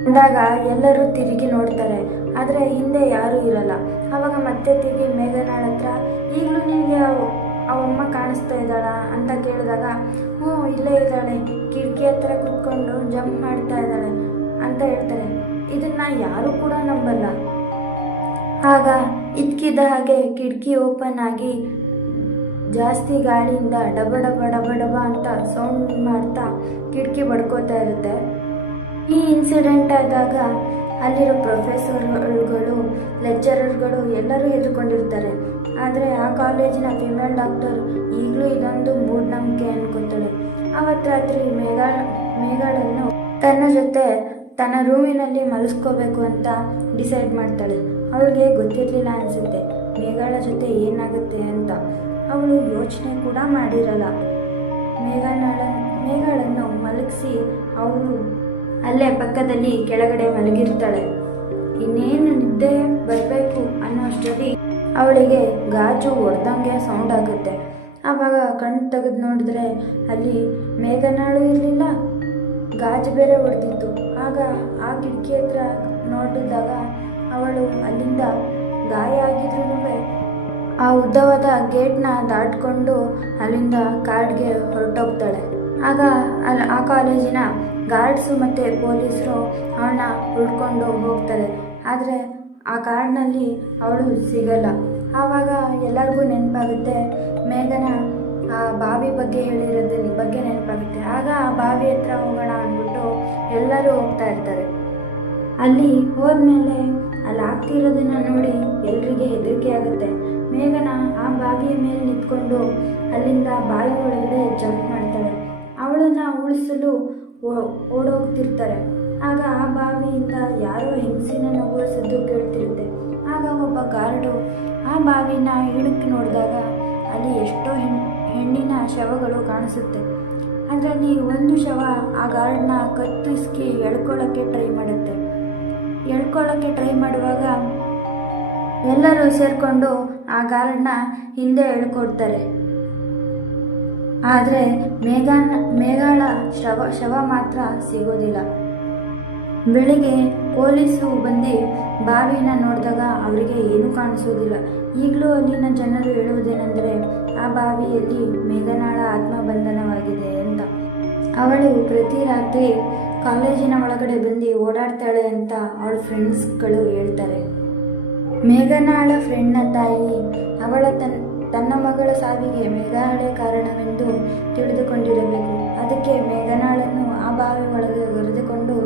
ಅಂದಾಗ ಎಲ್ಲರೂ ತಿರುಗಿ ನೋಡ್ತಾರೆ, ಆದರೆ ಹಿಂದೆ ಯಾರೂ ಇರಲ್ಲ. ಆವಾಗ ಮತ್ತೆ ತಿರುಗಿ ಮೇಘನಾಳ ಹತ್ರ, ಈಗಲೂ ನಿನಗೆ ಅವಮ್ಮ ಕಾಣಿಸ್ತಾ ಇದ್ದಾಳ ಅಂತ ಕೇಳಿದಾಗ, ಹ್ಞೂ ಇಲ್ಲೇ ಇದ್ದಾಳೆ, ಕಿಟಕಿ ಹತ್ರ ಕುತ್ಕೊಂಡು ಜಂಪ್ ಮಾಡ್ತಾ ಇದ್ದಾಳೆ ಅಂತ ಹೇಳ್ತಾರೆ. ಇದನ್ನು ಯಾರೂ ಕೂಡ ನಂಬಲ್ಲ. ಆಗ ಇದ್ಕಿದ್ದ ಹಾಗೆ ಕಿಟಕಿ ಓಪನ್ ಆಗಿ ಜಾಸ್ತಿ ಗಾಳಿಯಿಂದ ಡಬ ಡಬ ಡಬ ಡಬ ಅಂತ ಸೌಂಡ್ ಮಾಡ್ತಾ ಕಿಟಕಿ ಬಡ್ಕೋತಾ ಇರುತ್ತೆ. ಈ ಇನ್ಸಿಡೆಂಟ್ ಆದಾಗ ಅಲ್ಲಿರೋ ಪ್ರೊಫೆಸರ್ಗಳು, ಲೆಕ್ಚರರ್ಗಳು ಎಲ್ಲರೂ ಹೆದರ್ಕೊಂಡಿರ್ತಾರೆ. ಆದರೆ ಆ ಕಾಲೇಜಿನ ಫಿಮೇಲ್ ಡಾಕ್ಟರ್ ಈಗಲೂ ಇದೊಂದು ಮೂಢನಂಬಿಕೆ ಅನ್ಕೋತಾಳೆ. ಅವತ್ತು ರಾತ್ರಿ ಮೇಘಳನ್ನು ತನ್ನ ಜೊತೆ ತನ್ನ ರೂಮಿನಲ್ಲಿ ಮಲಗಿಸ್ಕೋಬೇಕು ಅಂತ ಡಿಸೈಡ್ ಮಾಡ್ತಾಳೆ. ಅವಳಿಗೆ ಗೊತ್ತಿರಲಿಲ್ಲ ಅನಿಸುತ್ತೆ ಮೇಘಳ ಜೊತೆ ಏನಾಗುತ್ತೆ ಅಂತ. ಅವಳು ಯೋಚನೆ ಕೂಡ ಮಾಡಿರಲ್ಲ. ಮೇಘಳನ್ನು ಮಲಗಿಸಿ ಅವಳು ಅಲ್ಲೇ ಪಕ್ಕದಲ್ಲಿ ಕೆಳಗಡೆ ಮಲಗಿರ್ತಾಳೆ. ಇನ್ನೇನು ನಿದ್ದೆ ಬರಬೇಕು ಅನ್ನೋ ಅಷ್ಟರಲ್ಲಿ ಅವಳಿಗೆ ಗಾಜು ಹೊಡೆದಂಗೆ ಸೌಂಡ್ ಆಗುತ್ತೆ. ಆವಾಗ ಕಣ್ಣು ತೆಗೆದು ನೋಡಿದ್ರೆ ಅಲ್ಲಿ ಮೇಘನಾಳು ಇರಲಿಲ್ಲ, ಗಾಜು ಬೇರೆ ಹೊಡೆದಿತ್ತು. ಆಗ ಆ ಕಿಟಕಿ ಹತ್ರ ನೋಡಿದಾಗ ಅವಳು ಅಲ್ಲಿಂದ ಗಾಯ ಆಗಿದ್ರೂ ಆ ಉದ್ದವಾದ ಗೇಟ್ನ ದಾಟ್ಕೊಂಡು ಅಲ್ಲಿಂದ ಕಾಡ್ಗೆ ಹೊರಟೋಗ್ತಾಳೆ. ಆಗ ಆ ಕಾಲೇಜಿನ ಗಾರ್ಡ್ಸು ಮತ್ತು ಪೊಲೀಸರು ಅವಳನ್ನ ಹುಡ್ಕೊಂಡು ಹೋಗ್ತಾರೆ. ಆದರೆ ಆ ಕಾಡಿನಲ್ಲಿ ಅವಳು ಸಿಗಲ್ಲ. ಆವಾಗ ಎಲ್ಲರಿಗೂ ನೆನಪಾಗುತ್ತೆ, ಮೇಘನ ಆ ಬಾವಿ ಬಗ್ಗೆ ಹೇಳಿರೋದ್ರ ಬಗ್ಗೆ ನೆನಪಾಗುತ್ತೆ. ಆಗ ಆ ಬಾವಿ ಹತ್ರ ಹೋಗೋಣ ಅಂದ್ಬಿಟ್ಟು ಎಲ್ಲರೂ ಹೋಗ್ತಾ ಇರ್ತಾರೆ. ಅಲ್ಲಿ ಹೋದ್ಮೇಲೆ ಅಲ್ಲಿ ಆಗ್ತಿರೋದನ್ನ ನೋಡಿ ಎಲ್ರಿಗೆ ಹೆದರಿಕೆ ಆಗುತ್ತೆ. ಮೇಘನ ಆ ಬಾವಿಯ ಮೇಲೆ ನಿಂತ್ಕೊಂಡು ಅಲ್ಲಿಂದ ಬಾವಿ ಒಳಗಡೆ ಜಂಪ್ ಮಾಡ್ತಾಳೆ. ಅವಳನ್ನು ಉಳಿಸಲು ಓಡೋಗ್ತಿರ್ತಾರೆ. ಆಗ ಆ ಬಾವಿಯಿಂದ ಯಾರೋ ಹೆಂಗಸಿನ ನಗುವ ಸದ್ದು ಕೇಳ್ತಿರುತ್ತೆ. ಆಗ ಒಬ್ಬ ಗಾರ್ಡು ಆ ಬಾವಿನ ಇಣುಕಿ ನೋಡಿದಾಗ ಅಲ್ಲಿ ಎಷ್ಟೋ ಹೆಣ್ಣಿನ ಶವಗಳು ಕಾಣಿಸುತ್ತೆ. ಅದರಲ್ಲಿ ಒಂದು ಶವ ಆ ಗಾರ್ಡ್ನ ಕತ್ತಿಸ್ಕಿ ಎಳ್ಕೊಳ್ಳೋಕ್ಕೆ ಟ್ರೈ ಮಾಡುವಾಗ ಎಲ್ಲರೂ ಸೇರಿಕೊಂಡು ಆ ಗಾರ್ಡ್ನ ಹಿಂದೆ ಎಳ್ಕೊಡ್ತಾರೆ. ಆದರೆ ಮೇಘಳ ಶವ ಮಾತ್ರ ಸಿಗೋದಿಲ್ಲ. ಬೆಳಿಗ್ಗೆ ಪೊಲೀಸು ಬಂದು ಬಾವಿನ ನೋಡಿದಾಗ ಅವರಿಗೆ ಏನೂ ಕಾಣಿಸೋದಿಲ್ಲ. ಈಗಲೂ ಅಲ್ಲಿನ ಜನರು ಹೇಳುವುದೇನೆಂದರೆ ಆ ಬಾವಿಯಲ್ಲಿ ಮೇಘನಾಳ ಆತ್ಮಬಂಧನವಾಗಿದೆ ಅಂತ. ಅವಳು ಪ್ರತಿ ರಾತ್ರಿ ಕಾಲೇಜಿನ ಒಳಗಡೆ ಬಂದು ಓಡಾಡ್ತಾಳೆ ಅಂತ ಅವಳ ಫ್ರೆಂಡ್ಸ್ಗಳು ಹೇಳ್ತಾರೆ. ಮೇಘನಾಳ ಫ್ರೆಂಡ್ನ ತಾಯಿ ಅವಳ ತನ್ನ ಮಗಳ ಸಾವಿಗೆ ಮೇಘನಾಳೇ ಕಾರಣವೆಂದು ತಿಳಿದುಕೊಂಡಿರಬೇಕು. ಅದಕ್ಕೆ ಮೇಘನಾಳನ್ನು ಆ ಬಾವಿ ಒಳಗೆ ಕರೆದುಕೊಂಡು